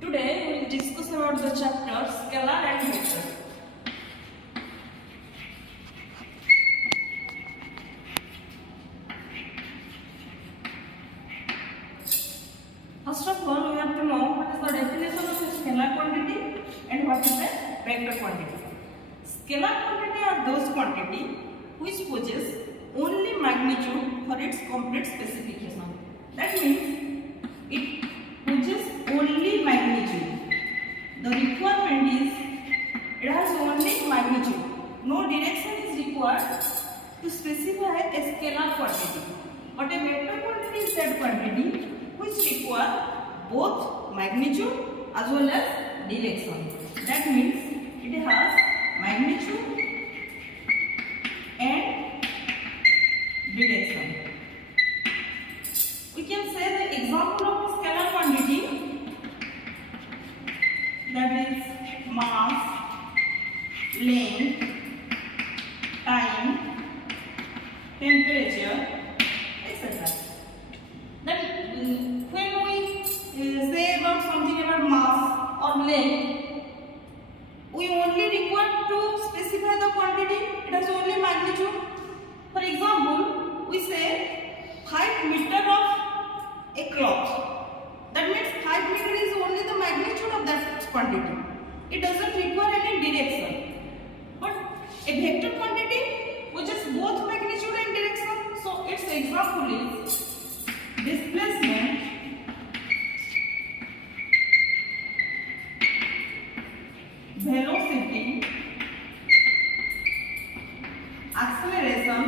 Today we will discuss about the chapter scalar and vector. First of all, we have to know what is the definition of a scalar quantity and what is a vector quantity. Scalar quantity are those quantity which possess only magnitude for its complete specification. That means it possesses only magnitude. The requirement is it has only magnitude. No direction is required to specify a scalar quantity. But a vector quantity is that quantity which require both magnitude as well as direction. That means it has magnitude and direction. We can say the example of a scalar quantity, that is mass, length, time, temperature, etc. Then when we say about something about mass or length, we only require to specify the quantity. It has only magnitude. For example, we say 5 meters of a cloth. That means 5 meters is only the magnitude of that quantity. It doesn't require any direction. But a vector quantity which is both magnitude and direction. So its example is displacement, velocity, acceleration,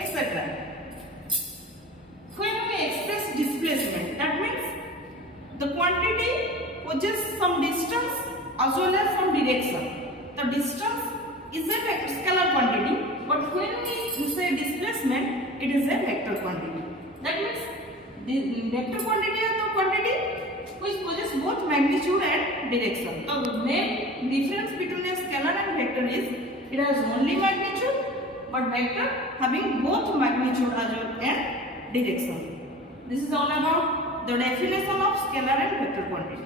etc. When we express displacement, that means the quantity possesses some distance as well as some direction. The distance is a scalar quantity, but when we say displacement, it is a vector quantity. That means the vector quantity is the quantity which possesses both magnitude and direction. The main difference between a scalar and vector is it has only magnitude, but vector having both magnitude as well and direction. This is all about the definition of scalar and vector quantity.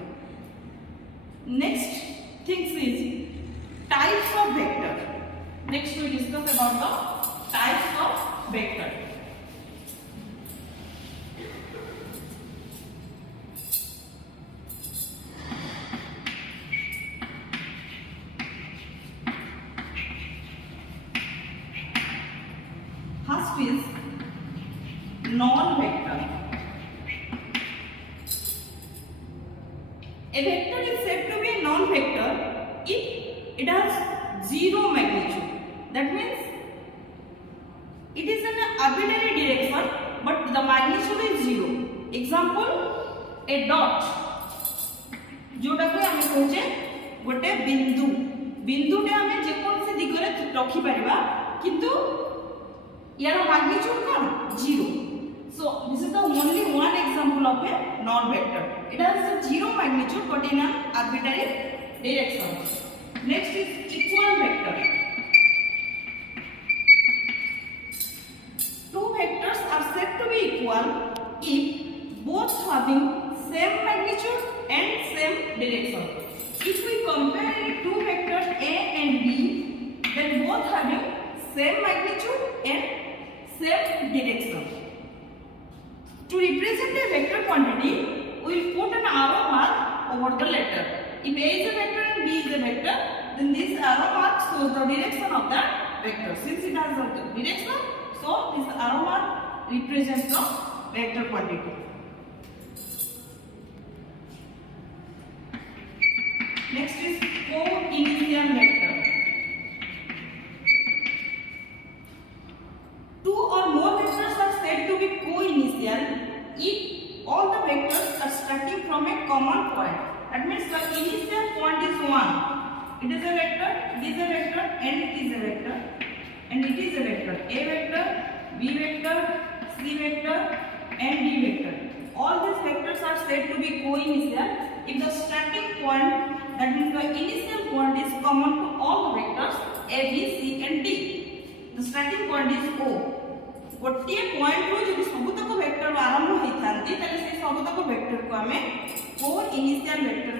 Next things is types of vector. Next we discuss about the types of vector. First is non-vector. A vector is said to be a non-vector if it has zero magnitude. That means it is in an arbitrary direction, but the magnitude is zero. Example, a dot. जोटा को आमे कहचे गोटे बिंदु. बिंदुटे आमे जेकोनसे दिगरे रखि परिबा, किंतु यार magnitude कौन? Zero. So this is the only one example of a non-vector. It has a zero magnitude but in an arbitrary direction. Next is equal vector. Two vectors are said to be equal if both having same magnitude and same direction. If we compare two vectors A and B, then both having same magnitude and same direction. To represent a vector quantity, we will put an arrow mark over the letter. If A is a vector and B is a vector, then this arrow mark shows the direction of that vector. Since it has a direction, so this arrow mark represents the vector quantity. Next is co-initial vector. Two or more vectors are said to be co-initial if all the vectors are starting from a common point. That means the initial point is 1. It is a vector, it is a vector, and it is a vector, and it is a vector. A vector, B vector, C vector, and D vector. All these vectors are said to be co-initial if the starting point, that means the initial point, is common to all the vectors A, B, C, and D. The starting point is O. गोटे point रो जब सबतक vector आरंभ होई थांती तले से सबतक vector को आमे 4 initial vector